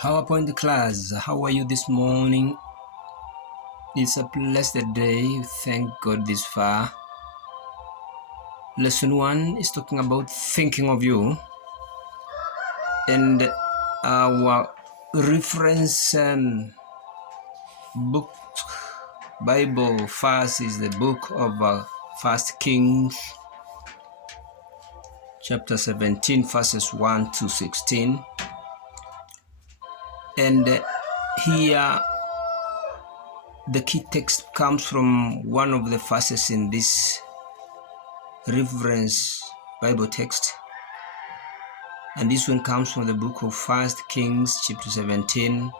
PowerPoint class, how are you this morning? It's a blessed day, thank God this far. Lesson 1 is talking about thinking of you, and our reference book, Bible verse is the book of 1 Kings chapter 17 verses 1 to 16. And here the key text comes from one of the verses in this reference Bible text, and this one comes from the book of 1 Kings chapter 17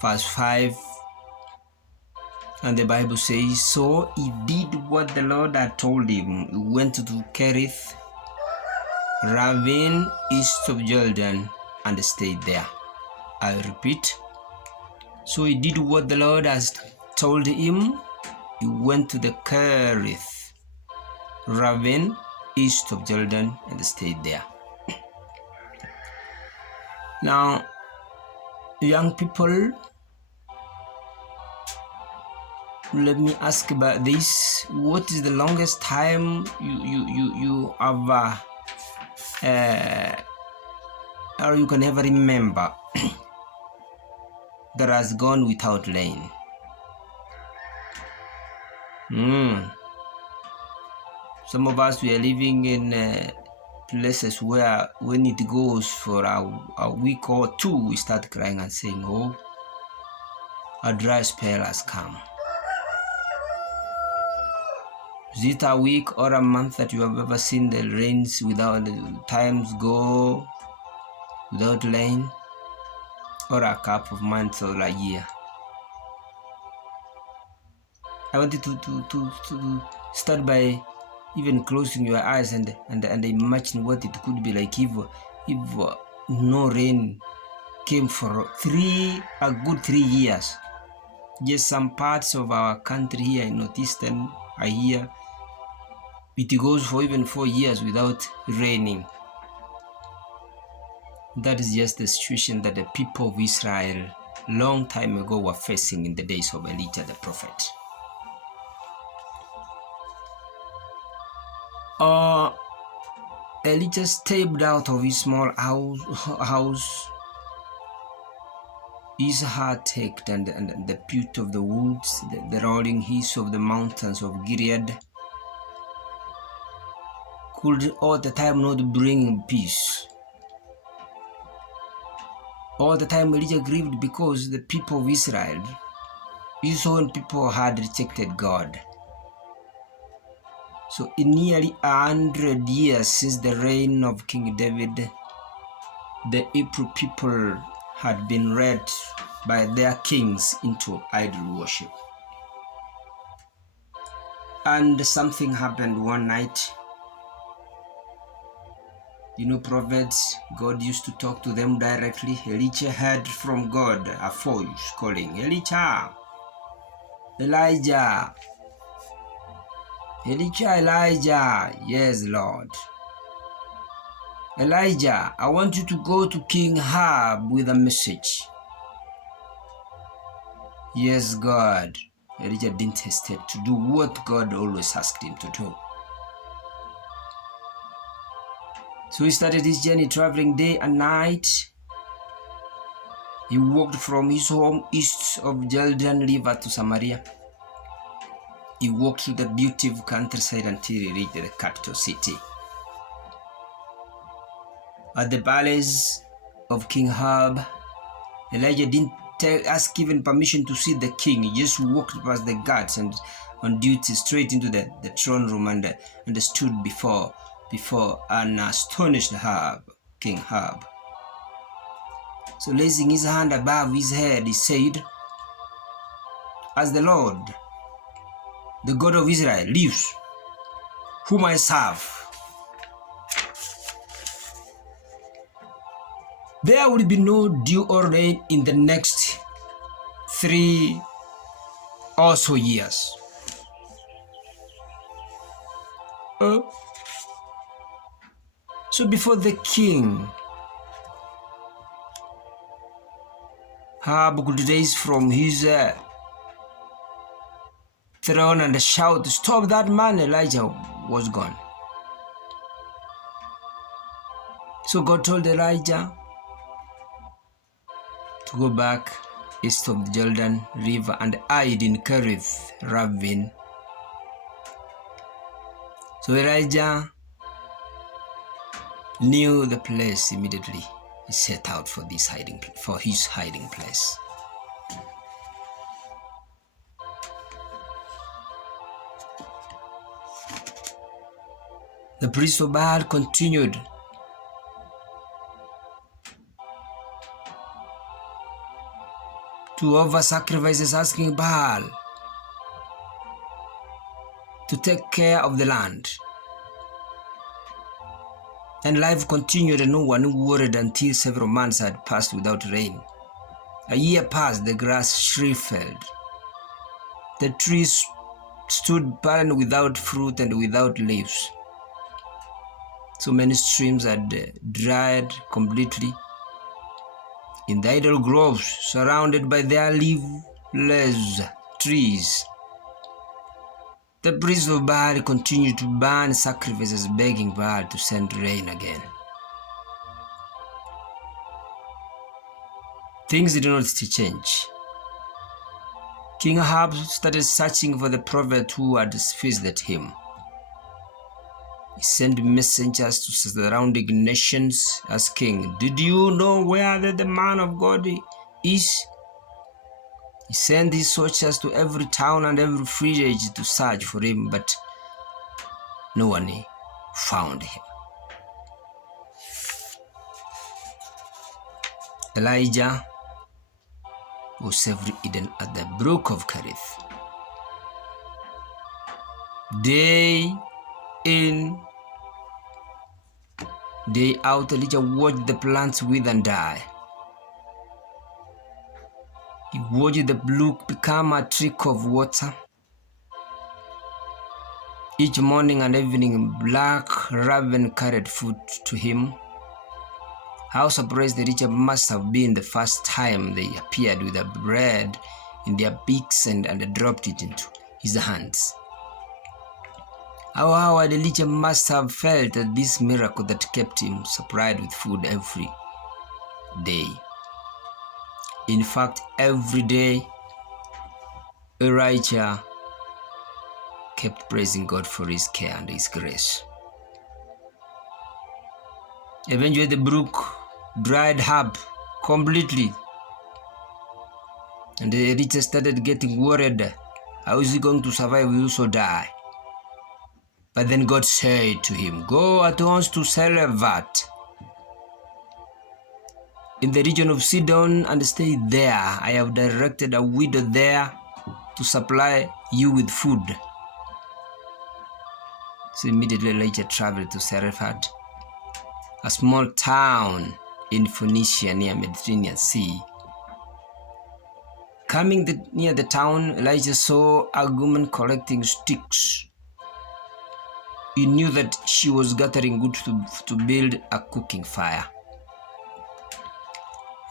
verse 5, and the Bible says, "So he did what the Lord had told him. He went to Kerith, ravine east of Jordan, and stayed there." I repeat, so he did what the Lord has told him. He went to the Kerith ravine east of Jordan and stayed there. Now, young people, let me ask about this. What is the longest time you ever or you can ever remember that has gone without rain? Some of us, we are living in places where when it goes for a week or two, we start crying and saying, "Oh, a dry spell has come." Is it a week or a month that you have ever seen the rains without times go without rain, or a couple of months or a year? I want you to start by even closing your eyes and imagine what it could be like if no rain came for a good 3 years. Just some parts of our country here in Northeastern are here. It goes for even 4 years without raining. That is just the situation that the people of Israel long time ago were facing in the days of Elijah the prophet. Elijah stepped out of his small house, his heart ached, and the beauty of the woods, the rolling hills of the mountains of Gilead could all the time not bring peace. All the time Elijah grieved because the people of Israel, his own people, had rejected God. So in nearly 100 years since the reign of King David, the Hebrew people had been led by their kings into idol worship. And something happened one night. Prophets, God used to talk to them directly. Elijah heard from God a voice calling, "Elijah, Elijah, Elijah, Elijah." "Yes, Lord." "Elijah, I want you to go to King Ahab with a message." "Yes, God." Elijah didn't hesitate to do what God always asked him to do. So he started his journey, traveling day and night. He walked from his home east of Jordan River to Samaria. He walked through the beautiful countryside until he reached the capital city. At the palace of King Ahab, Elijah didn't ask even permission to see the king. He just walked past the guards and on duty straight into the throne room and stood before an astonished King Ahab. So raising his hand above his head, he said, "As the Lord, the God of Israel, lives, whom I serve, there will be no dew or rain in the next 3 or so years." So before the king Ahab could raise from his throne and shout, "Stop that man!" Elijah was gone. So God told Elijah to go back east of the Jordan River and hide in Kerith ravine. So Elijah knew the place immediately. He set out for his hiding place. The priest of Baal continued to offer sacrifices, asking Baal to take care of the land. And life continued, and no one worried until several months had passed without rain. A year passed, the grass shriveled. The trees stood barren without fruit and without leaves. So many streams had dried completely. In the idle groves, surrounded by their leafless trees, the priests of Baal continued to burn sacrifices, begging Baal to send rain again. Things did not change. King Ahab started searching for the prophet who had visited him. He sent messengers to surrounding nations asking, "Did you know where the man of God is?" He sent his soldiers to every town and every village to search for him, but no one found him. Elijah was safely hidden at the Grove of Kerith. Day in, day out, Elijah watched the plants wither and die. He watched the brook become a trick of water. Each morning and evening, black raven carried food to him. How surprised Elijah must have been the first time they appeared with a bread in their beaks and dropped it into his hands. How hard Elijah must have felt at this miracle that kept him supplied with food every day. In fact, every day, Elijah kept praising God for his care and his grace. Eventually, the brook dried up completely, and Elijah started getting worried. How is he going to survive? He will also die. But then God said to him, "Go at once to Sarephat in the region of Sidon and stay there. I have directed a widow there to supply you with food." So immediately Elijah traveled to Sarephat, a small town in Phoenicia near Mediterranean Sea. Coming near the town, Elijah saw a woman collecting sticks. He knew that she was gathering wood to build a cooking fire.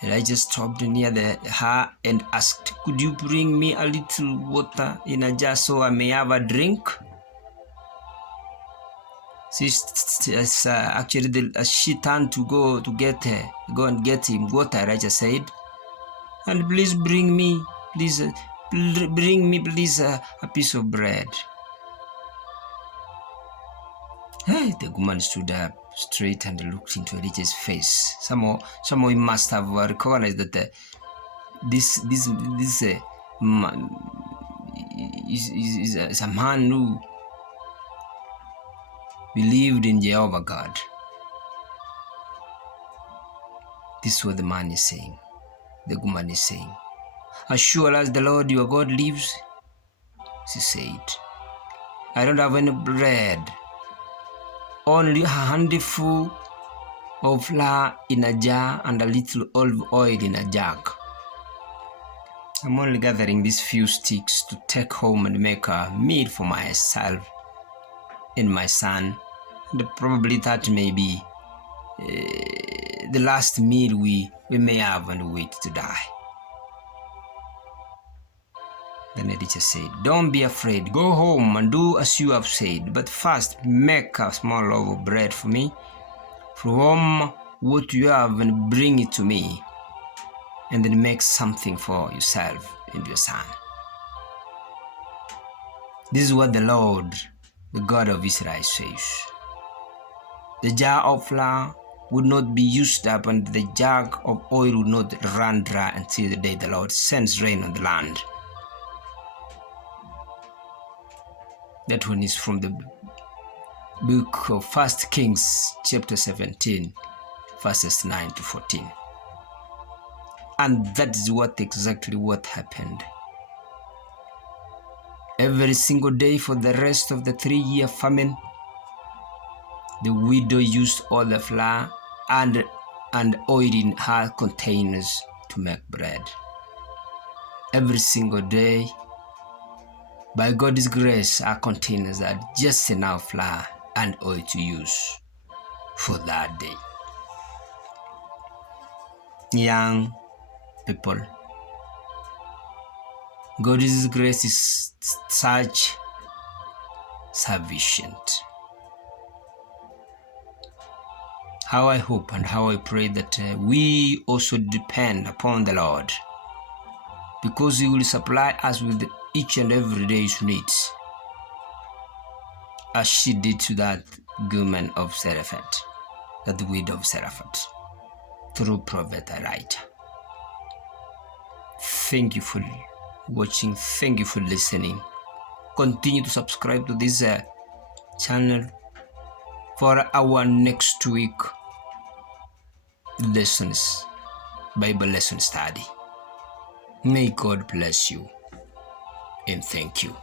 Elijah stopped near her and asked, "Could you bring me a little water in a jar so I may have a drink?" As she turned to go and get him water, Elijah said, "And please bring me, a piece of bread." Hey, the woman stood up straight and looked into Elijah's face. Somehow he must have recognized that this man is a man who believed in Jehovah God. This is what the man is saying. The woman is saying, "As sure as the Lord your God lives," she said, "I don't have any bread. Only a handful of flour in a jar and a little olive oil in a jug. I'm only gathering these few sticks to take home and make a meal for myself and my son. And probably that may be the last meal we may have and wait to die." Then Elisha said, "Don't be afraid. Go home and do as you have said. But first make a small loaf of bread for me. From what you have and bring it to me. And then make something for yourself and your son." This is what the Lord, the God of Israel, says. The jar of flour would not be used up, and the jug of oil would not run dry until the day the Lord sends rain on the land. That one is from the book of 1 Kings chapter 17, verses 9 to 14. And that is exactly what happened. Every single day for the rest of the 3-year famine, the widow used all the flour and oil in her containers to make bread. Every single day, by God's grace, our containers had just enough flour and oil to use for that day. Young people, God's grace is such sufficient. How I hope and how I pray that we also depend upon the Lord, because He will supply us with each and every day's needs, as she did to that woman of Zarephath, that widow of Zarephath, through Prophet Elijah. Thank you for watching. Thank you for listening. Continue to subscribe to this channel for our next week lessons, Bible lesson study. May God bless you and thank you.